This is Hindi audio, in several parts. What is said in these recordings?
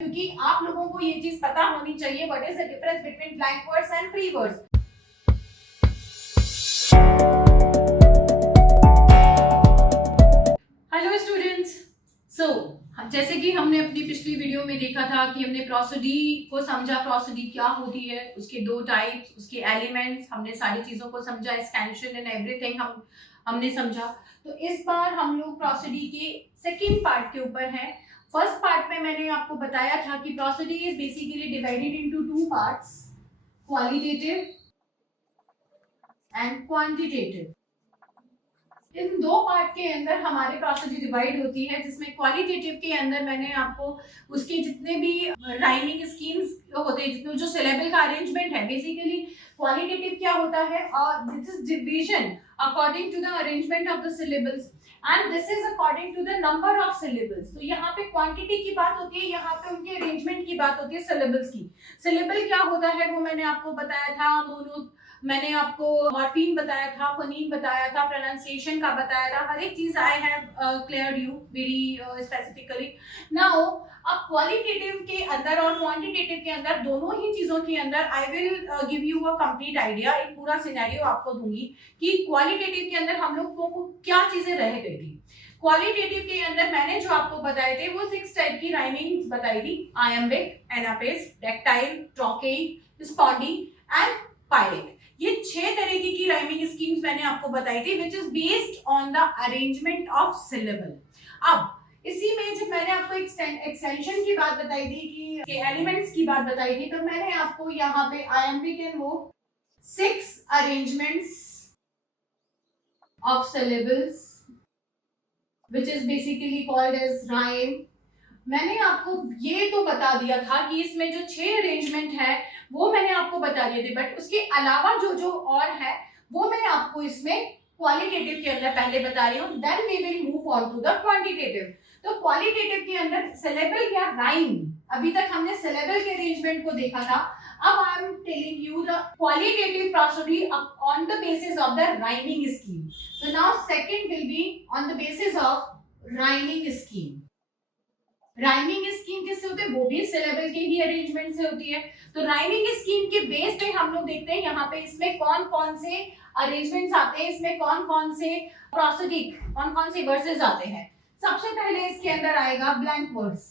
क्योंकि आप लोगों को ये चीज पता होनी चाहिए what is the difference between blank words and free words. Hello students, so जैसे कि हमने अपनी पिछली वीडियो में देखा था कि हमने प्रोसोडी को समझा, प्रोसोडी क्या होती है, उसके दो टाइप्स, उसके एलिमेंट्स, हमने सारी चीजों को समझा, स्कैंशन एंड एवरीथिंग हमने समझा। तो इस बार हम लोग प्रोसोडी के सेकंड पार्ट के ऊपर हैं। फर्स्ट पार्ट में मैंने आपको बताया था कि prosody is basically divided into two parts, qualitative and quantitative. इन दो पार्ट के अंदर हमारे प्रोसोडी डिवाइड होती है, जिसमें क्वालिटेटिव के अंदर मैंने आपको उसके जितने भी राइमिंग स्कीम्स होते हैं, जितने जो सिलेबल का अरेंजमेंट है, बेसिकली क्वालिटेटिव क्या होता है, और this is division according to the arrangement of the syllables and this is according to the number of syllables. तो यहाँ पे क्वांटिटी की बात होती है, यहाँ पे उनके अरेंजमेंट की बात होती है सिलेबल्स की। सिलेबल क्या होता है वो मैंने आपको बताया था, मोनो मैंने आपको मॉर्फीन बताया था, फोनीम बताया था, प्रोनाउंसिएशन का बताया था, हर एक चीज I have cleared you very specifically. Now अब क्वालिटेटिव के अंदर और क्वांटिटेटिव के अंदर, दोनों ही चीजों के अंदर I will give you a complete idea, एक पूरा सिनेरियो आपको दूंगी कि क्वालिटेटिव के अंदर हम लोगों को क्या चीजें रह गई थी। क्वालिटेटिव के अंदर मैंने जो आपको बताए थे वो 6 टाइप की राइमिंग बताई थी, आयम्बिक, एनापेस, डेक्टाइल, ट्रॉकेई, स्पॉन्डी एंड पायरिक। ये 6 तरीके की राइमिंग स्कीम्स मैंने आपको बताई थी, which is based on the arrangement of syllable. अब इसी में जब मैंने आपको एक्सटेंशन की बात बताई थी कि एलिमेंट्स की बात बताई थी, तो मैंने आपको यहाँ पे आयम्बिक एंड वो 6 arrangements of syllables which is basically called as rhyme। मैंने आपको ये तो बता दिया था कि इसमें जो 6 अरेंजमेंट है वो मैंने आपको बता दिए थे, बट उसके अलावा जो जो और है वो मैं आपको इसमें क्वालिटेटिव के अंदर पहले बता रही हूँ, then we will move on to the quantitative. तो क्वालिटेटिव के अंदर सिलेबल या राइम, अभी तक हमने सिलेबल के अरेंजमेंट को देखा था, अब I am telling you the qualitative prosody on the basis of the rhyming scheme. So now second will be on the basis of rhyming scheme। Rhyming scheme किससे होते हैं, वो भी सिलेबल के ही अरेंजमेंट से होती है। तो राइमिंग स्कीम के बेस पे हम लोग देखते हैं यहाँ पे इसमें कौन कौन से अरेंजमेंट्स आते हैं, इसमें कौन कौन से प्रोसोडिक, कौन कौन से वर्सेस आते हैं। सबसे पहले इसके अंदर आएगा ब्लैंक वर्स।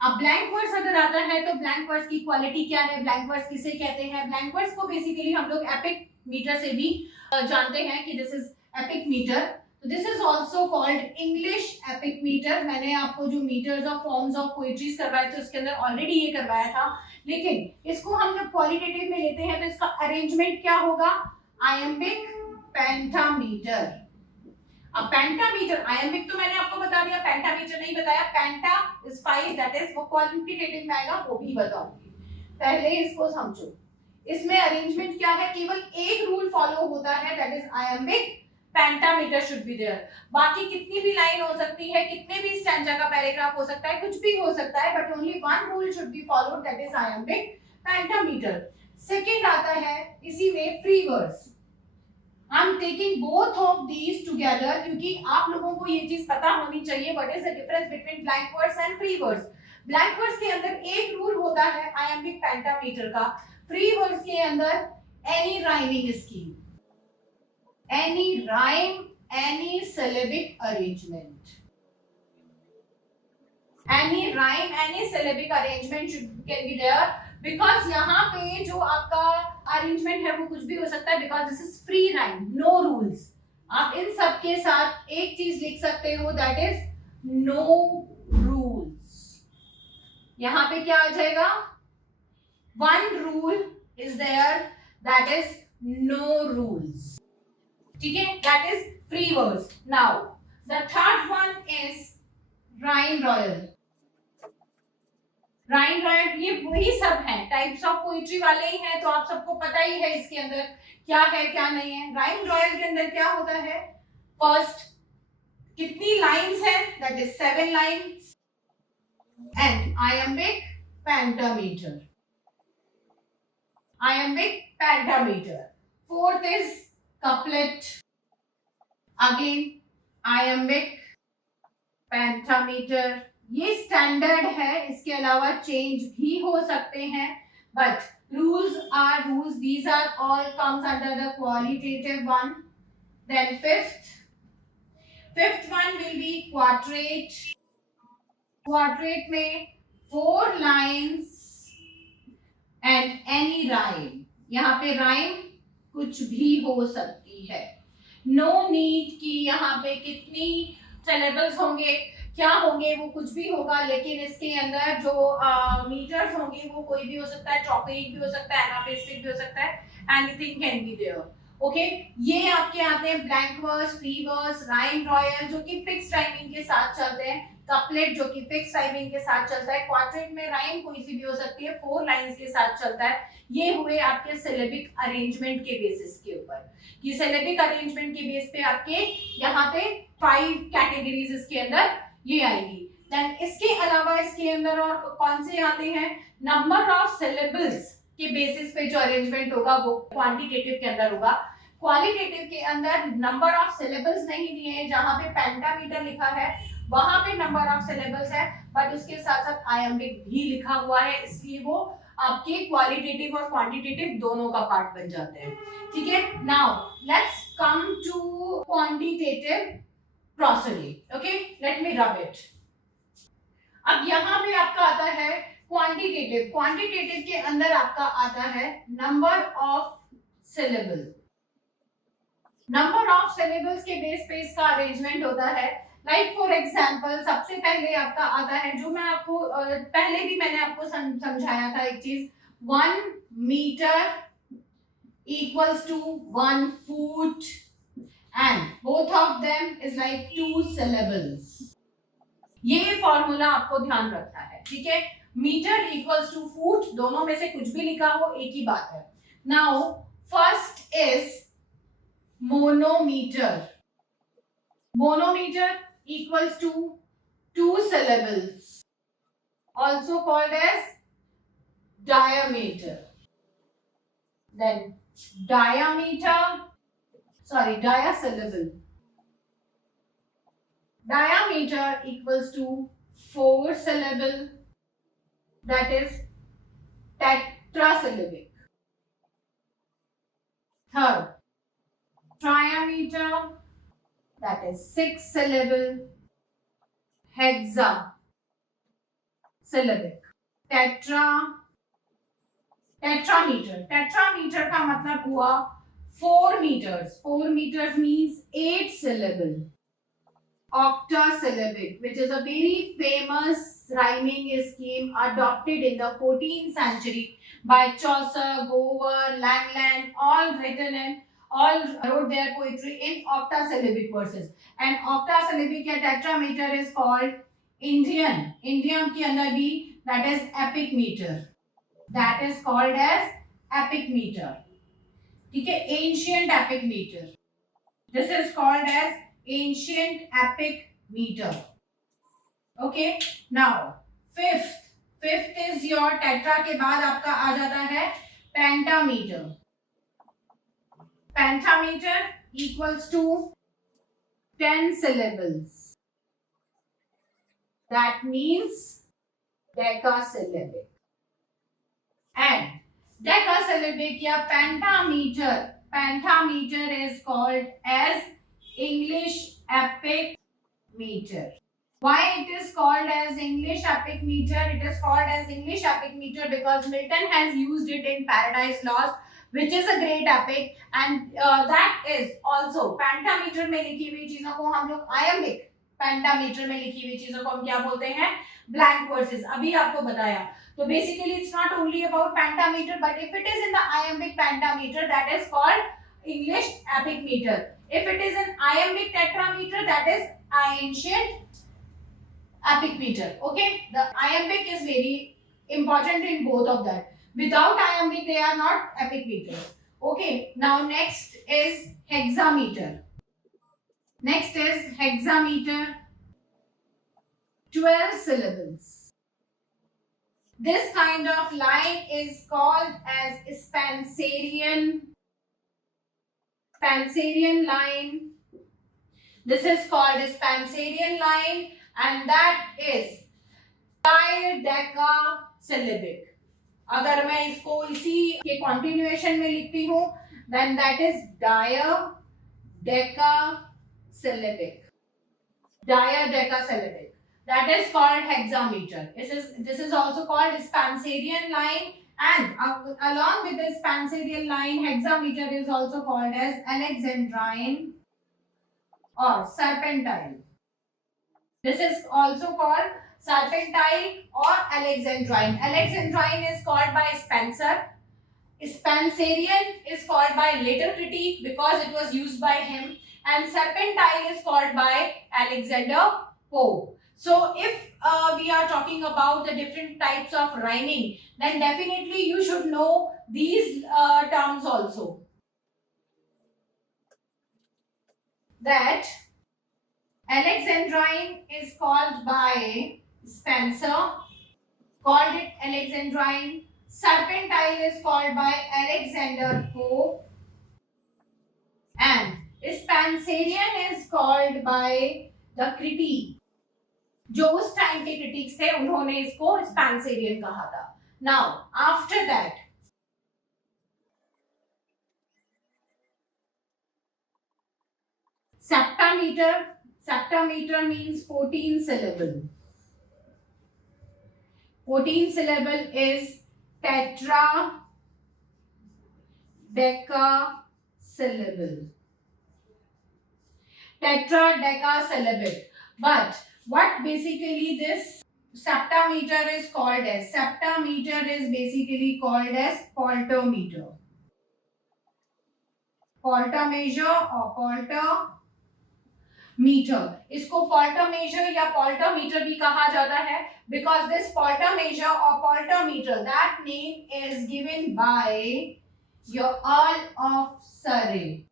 अब ब्लैंक वर्स अगर आता है तो ब्लैंक वर्स की क्वालिटी क्या है, ब्लैंक वर्स किसे कहते हैं। ब्लैंक वर्स को बेसिकली हम लोग एपिक मीटर से भी जानते हैं कि दिस इज एपिक मीटर। तो this is also called English epic meter. मैंने आपको जो meters of forms of poetries करवाए थे उसके अंदर ऑलरेडी ये करवाया था, लेकिन इसको हम जब क्वालिटेटिव में लेते हैं तो इसका अरेंजमेंट क्या होगा, आयम्बिक, पेंटामीटर। अब पेंटामीटर, आयम्बिक तो मैंने आपको बता दिया, पेंटामीटर नहीं बताया। पेंटा इज 5, दैट इज वो क्वांटिटेटिव में आएगा, वो भी बताऊंगी। पहले इसको समझो, इसमें अरेंजमेंट क्या है, केवल एक रूल फॉलो होता है, that is iambic, pentameter should be there. बाकी कितनी भी लाइन हो सकती है, कितने भी स्टैंजा का पैराग्राफ हो सकता है, कुछ भी हो सकता है, but only one rule should be followed, that is iambic, pentameter. Second आता है इसी में free verse. I am taking both of these together क्योंकि आप लोगों को ये चीज पता होनी चाहिए what is the difference between blank verse and free verse. Blank verse के अंदर एक रूल होता है आयम्बिक, पेंटामीटर का। फ्री वर्स के अंदर any rhyming scheme, any rhyme, any syllabic arrangement, any rhyme, any syllabic arrangement can be there, because यहाँ पे जो आपका अरेंजमेंट है वो कुछ भी हो सकता है, because this is free rhyme, no rules. आप इन सब के साथ एक चीज लिख सकते हो, दैट इज नो रूल्स। यहाँ पे क्या आ जाएगा, one rule is there, that is no rules. ठीक है, that is free verse. Now the third one is rhyme royal. Rhyme royal ये वही सब हैं, टाइप्स ऑफ पोइट्री वाले ही हैं, तो आप सबको पता ही है इसके अंदर क्या है क्या नहीं है। राइम रॉयल के अंदर क्या होता है, फर्स्ट कितनी लाइंस है, that is 7 lines, and iambic, pentameter, iambic, pentameter. Fourth is couplet, again iambic, pentameter, ये स्टैंडर्ड है, इसके अलावा चेंज भी हो सकते हैं, but rules are rules, these are all comes under the qualitative one. Then fifth one will be quadrate. Quadrate में 4 लाइंस एंड एनी राइम. यहाँ पे राइम कुछ भी हो सकती है. नो नीड कि यहाँ पे कितनी सिलेबल्स होंगे, क्या होंगे, वो कुछ भी होगा, लेकिन इसके अंदर जो मीटर्स होंगे वो कोई भी हो सकता है, ट्रॉपिक भी हो सकता है, एनापेस्टिक भी हो सकता है, anything can be there. Okay, ये आपके आते हैं blank verse, free verse, rhyme royal जो कि फिक्स टाइमिंग के साथ चलते हैं, कपलेट जो कि फिक्स टाइमिंग के साथ चलता है, क्वाड्रेट में राइम कोई सी भी हो सकती है, 4 लाइंस के साथ चलता है. ये हुए आपके सिलेबिक अरेंजमेंट के बेसिस के ऊपर, कि सिलेबिक अरेंजमेंट के बेस पे आपके यहाँ पे 5 कैटेगरीज इसके अंदर ये आएगी. देन इसके अलावा इसके अंदर और कौन से आते हैं, नंबर ऑफ सिलेबल्स के बेसिस पे जो अरेंजमेंट होगा वो क्वांटिटेटिव के अंदर होगा. क्वालिटेटिव के अंदर नंबर ऑफ सिलेबल्स नहीं दिए हैं, जहां पे पेंटामीटर लिखा है वहां पे नंबर ऑफ सिलेबल्स है, बट उसके साथ साथ आयम्बिक भी लिखा हुआ है, इसलिए वो आपके क्वालिटेटिव और क्वांटिटेटिव दोनों का पार्ट बन जाते हैं. ठीक है, now let's come to quantitative prosody. Okay, let me rub it. अब यहाँ पे आपका आता है क्वांटिटेटिव. क्वांटिटेटिव के अंदर आपका आता है number of syllable. Number of syllables के बेस पे इसका अरेंजमेंट होता है. लाइक फॉर एग्जांपल सबसे पहले आपका आता है, जो मैं आपको पहले भी मैंने आपको समझाया था एक चीज, 1 meter equals to 1 foot and both of them is like 2 syllables. ये फॉर्मूला आपको ध्यान रखना है. ठीक है, मीटर इक्वल्स टू फुट, दोनों में से कुछ भी लिखा हो एक ही बात है. Now first is monometer. Monometer equals to 2 syllables, also called as diameter. Then diasyllable. Diameter equals to 4 syllable, that is tetrasyllabic. Third, triameter, that is 6 syllable, hexasyllabic. Tetrameter का मतलब हुआ 4 meters. 4 meters means 8 syllable. Octasyllabic, which is a very famous rhyming scheme adopted in the 14th century by Chaucer, Gower, Langland, all wrote their poetry in octasyllabic verses. And octasyllabic या tetrameter is called Indian के अंदर भी, that is epic meter. That is called as epic meter. ठीक है, ancient epic meter. This is called as ancient epic meter. Okay, now fifth is your tetra के बाद आपका आ जाता है pentameter. Pentameter equals to 10 syllables. That means decasyllabic. And decasyllabic या pentameter is called as English epic meter. Why it is called as English epic meter? It is called as English epic meter because Milton has used it in Paradise Lost, which is a great epic, and that is also pentameter में लिखी हुई चीजों को हम लोग iambic, पेंटामीटर में लिखी हुई चीजों को हम क्या बोलते हैं, ब्लैंक वर्सेस. अभी आपको बताया. So basically it's not only about pentameter, but if it is in the iambic pentameter, that is called English epic meter. If it is an iambic tetrameter, that is ancient epic meter. Okay, the iambic is very important in both of that. Without iambic they are not epic meters. Okay, now next is hexameter. 12 syllables. This kind of line is called as Spencerian line. This is called a Spencerian line, and that is डायडेकासिलेबिक। अगर मैं इसको इसी के कॉन्टिन्यूएशन में लिखती हूँ, then that is diadecasyllabic. Diadecasyllabic. That is called hexameter. This is also called Spencerian line, and along with the Spencerian line, hexameter is also called as Alexandrine or serpentine. This is also called serpentine or Alexandrine. Alexandrine is called by Spencer. Spencerian is called by later critique because it was used by him, and serpentine is called by Alexander Pope. So if we are talking about the different types of rhyming, then definitely you should know these terms also. That Alexandrine is called by Spencer, called it Alexandrine. Serpentine is called by Alexander Pope, and Spencerian is called by the critique. जो उस टाइम के क्रिटिक्स थे उन्होंने इसको स्पेंसेरियन कहा था. Now after that septameter means 14 syllable. 14 syllable is tetradecasyllable. Tetradecasyllabic. But what basically this septameter is called as? Septameter is basically called as poltometer. Poltometer or poltometer. इसको poltometer या poltometer भी कहा जाता है because this poltometer or poltometer, that name is given by your Earl of Surrey,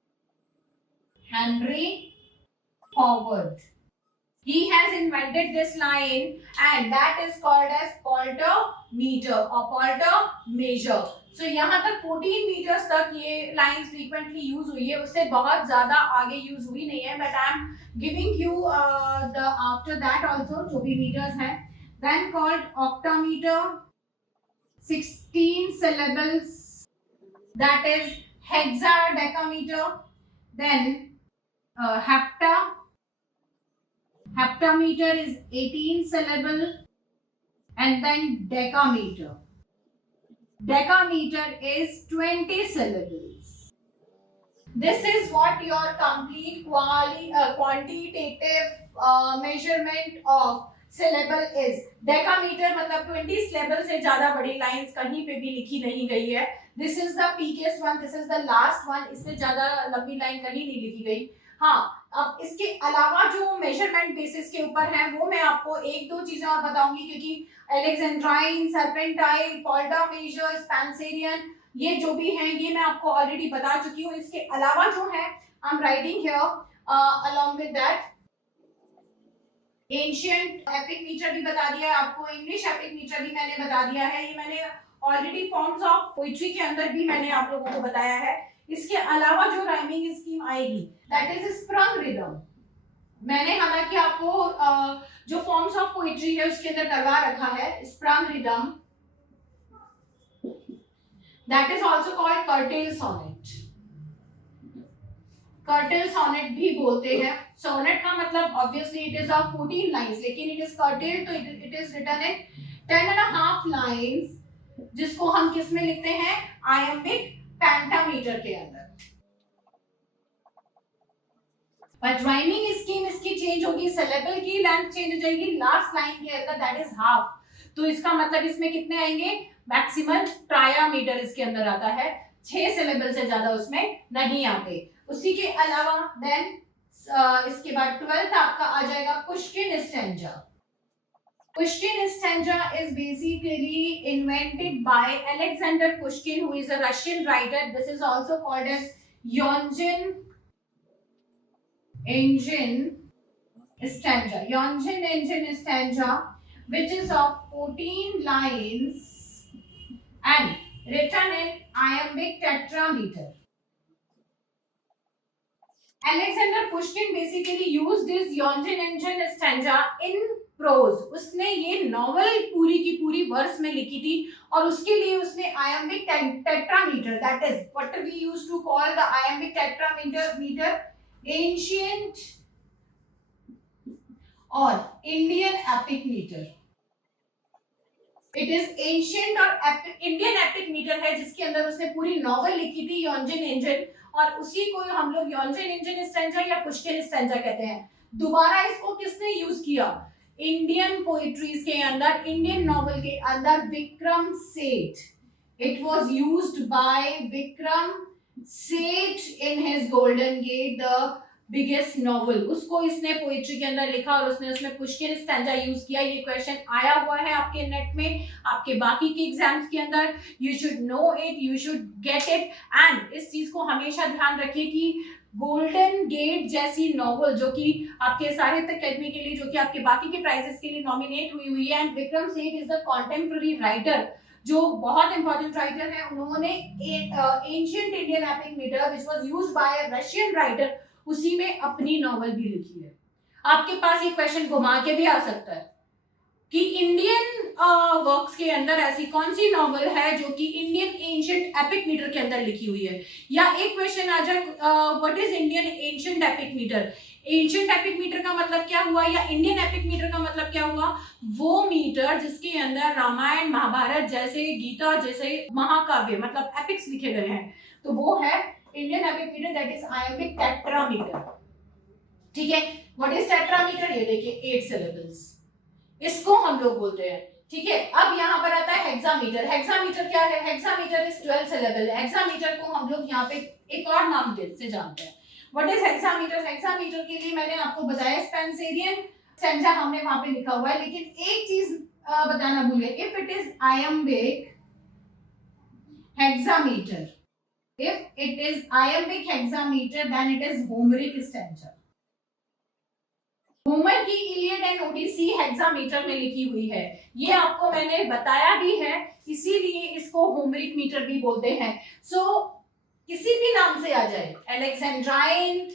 Henry Howard. He has invented this line, and that is called as poltometer or poltometer. So यहाँ तक 14 meters तक ये lines frequently use हुई है, उससे बहुत ज़्यादा आगे use हुई नहीं है, but I am giving you the after that also जो भी meters हैं. Then called octometer, 16 syllables, that is hexadecameter. Then heptameter is 18 syllable, and then decameter. Decameter is 20 syllables. This is what your complete quantitative measurement of syllable is. Decameter मतलब 20 syllable से ज़्यादा बड़ी lines कहीं पे भी लिखी नहीं गई है. This is the peakiest one, this is the last one. इससे ज़्यादा लंबी लाइन कहीं नहीं लिखी गई. हाँ, अब इसके अलावा जो मेजरमेंट बेसिस के ऊपर हैं वो मैं आपको एक दो चीजें और बताऊंगी, क्योंकि एलेक्जेंड्राइन, सर्पेंटाइल, पोल्टोमेटर, स्पेंसेरियन ये जो भी हैं ये मैं आपको ऑलरेडी बता चुकी हूँ. इसके अलावा जो है I am writing here along with that ancient epic meter भी बता दिया है आपको, इंग्लिश एपिक मीटर भी मैंने बता दिया है. ये मैंने ऑलरेडी फॉर्म्स ऑफ पोइट्री के अंदर भी मैंने आप लोगों को बताया है. इसके अलावा जो राइमिंग स्कीम आएगी दैट इज स्प्रंग रिदम. मैंने हालांकि आपको जो फॉर्म्स ऑफ पोइट्री है उसके अंदर करवा रखा है sprung rhythm. That is also called curtal sonnet. Curtal sonnet भी बोलते हैं. सोनेट का मतलब obviously it is of 14 lines, लेकिन इट इज कर्टेल तो it is written in 10.5 lines, जिसको हम किस में लिखते हैं? आयम्बिक पेंटामीटर के अंदर. बट राइमिंग स्कीम इसकी चेंज होगी, सिलेबल की लेंथ चेंज हो जाएगी लास्ट लाइन के अंदर, दैट इज हाफ. तो इसका मतलब इसमें कितने आएंगे? मैक्सिमम ट्रायामीटर इसके अंदर आता है, 6 सिलेबल से ज्यादा उसमें नहीं आते. उसी के अलावा देन इसके बाद 12th आपका आ जाएगा Pushkin stanza. Pushkin stanza is basically invented by Alexander Pushkin, who is a Russian writer. This is also called as Yonzhin stanza. Yonzhin stanza, which is of 14 lines and written in iambic tetrameter. Alexander Pushkin basically used this Yonzhin stanza in prose, उसने ये नॉवल पूरी की पूरी वर्स में लिखी थी और उसके लिए उसने iambic tetrameter, that is what we used to call the iambic tetrameter, ancient और Indian epic metre. It is ancient और इंडियन एपिक मीटर है, जिसके अंदर उसने पूरी नॉवल लिखी थी योंजन इंजन, और उसी को हम लोग योंजन इंजन स्टैंजा या पुष्किन स्टैंजा कहते हैं। दोबारा इसको किसने यूज किया? इंडियन पोइट्रीज के अंदर, इंडियन नॉवल के अंदर Vikram Seth. It was used by Vikram Seth in his Golden Gate, the biggest novel. उसको इसने पोइट्री के अंदर लिखा और उसने उसमें पुष्किन स्टैंजा यूज किया। ये क्वेश्चन आया हुआ है आपके नेट में, आपके बाकी के एग्जाम्स के अंदर। You should know it, you should get it, and इस चीज को हमेशा ध्यान रखिए कि गोल्डन गेट जैसी नॉवल जो कि आपके साहित्य अकेडमी के लिए, जो कि आपके बाकी के प्राइजेस के लिए नॉमिनेट हुई है, and Vikram Seth is the contemporary writer जो बहुत इंपॉर्टेंट राइटर है। उन्होंने ancient Indian epic meter which was used by a Russian writer, उसी में अपनी नॉवल भी लिखी है। आपके पास ये क्वेश्चन घुमा के भी आ सकता है कि इंडियन वर्क्स के अंदर ऐसी कौन सी नॉवल है जो कि इंडियन एंशिएंट एपिक मीटर के अंदर लिखी हुई है। या एक क्वेश्चन आ जाए, what is Indian ancient epic meter. Ancient epic meter का मतलब क्या हुआ, या इंडियन एपिक मीटर का मतलब क्या हुआ? वो मीटर जिसके अंदर रामायण महाभारत जैसे, गीता जैसे महाकाव्य मतलब एपिक्स लिखे गए हैं, तो वो है Indian epic meter, that is iambic tetrameter. ठीक है, व्हाट इज टेट्रामीटर? ये देखिए 8 सिलेबल्स, इसको हम लोग बोलते हैं। ठीक है, अब यहाँ पर आता है हेक्सामीटर। हेक्सामीटर क्या है? Hexameter is 12 syllable. हेक्सामीटर को हम लोग यहाँ पे एक और नाम से जानते हैं। What is hexameter? हेक्सामीटर के लिए मैंने आपको बताया स्पेंसेरियन स्टैंजा हमने वहां पे लिखा हुआ है, लेकिन एक चीज बताना भूल गए, if it is iambic hexameter, if it is iambic hexameter then it is Homeric stanza। Homer की इलियड एंड ओडिसी हेक्सामीटर में लिखी हुई है, ये आपको मैंने बताया भी है, इसीलिए इसको होमरिक मीटर भी बोलते हैं। सो किसी भी नाम से आ जाए, Alexandrine,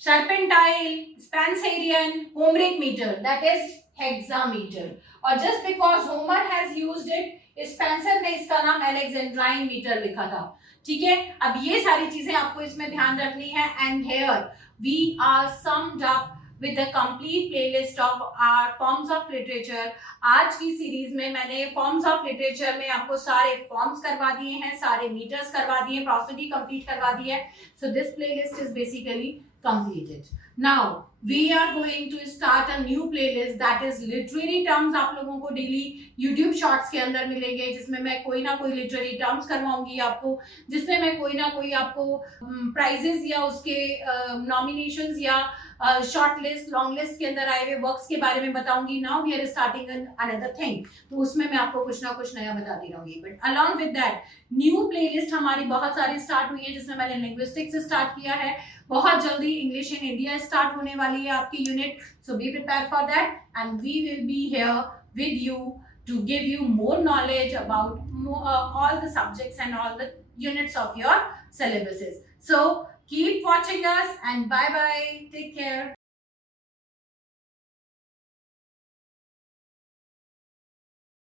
serpentine, Spenserian, Homeric metre, that is hexameter. और just because Homer has used it, Spenser ने इसका नाम एलेक्जेंड्राइन मीटर लिखा था। ठीक है, अब ये सारी चीजें आपको इसमें ध्यान रखनी है। And here we are summed up with the complete playlist of our forms of literature. आज की सीरीज में मैंने फॉर्म्स ऑफ लिटरेचर में आपको सारे फॉर्म्स करवा दिए हैं, सारे मीटर्स करवा दिए, प्रोसिडी कंप्लीट करवा दी है। So this playlist is basically completed. Now we are going to start a new playlist that is literary terms। आप लोगों को डेली YouTube शॉर्ट्स के अंदर मिलेंगे, जिसमें मैं कोई ना कोई लिटरेरी टर्म्स करवाऊंगी आपको, जिसमें मैं कोई ना कोई आपको प्राइजेस या उसके नॉमिनेशंस या शॉर्ट लिस्ट, लॉन्ग लिस्ट के अंदर आए हुए वर्क्स के बारे में बताऊंगी। Now we are starting another thing, तो उसमें मैं आपको कुछ ना कुछ नया बताती रहूंगी। But along with that new playlist हमारी बहुत सारी स्टार्ट हुई है, जिसमें मैंने लिंग्विस्टिक्स स्टार्ट किया है, बहुत जल्दी इंग्लिश इन इंडिया स्टार्ट होने वाली है आपकी unit. So be prepare for that and we will be here with you to give you more knowledge about all the subjects and all the units of your syllabuses. So keep watching us and bye bye, take care.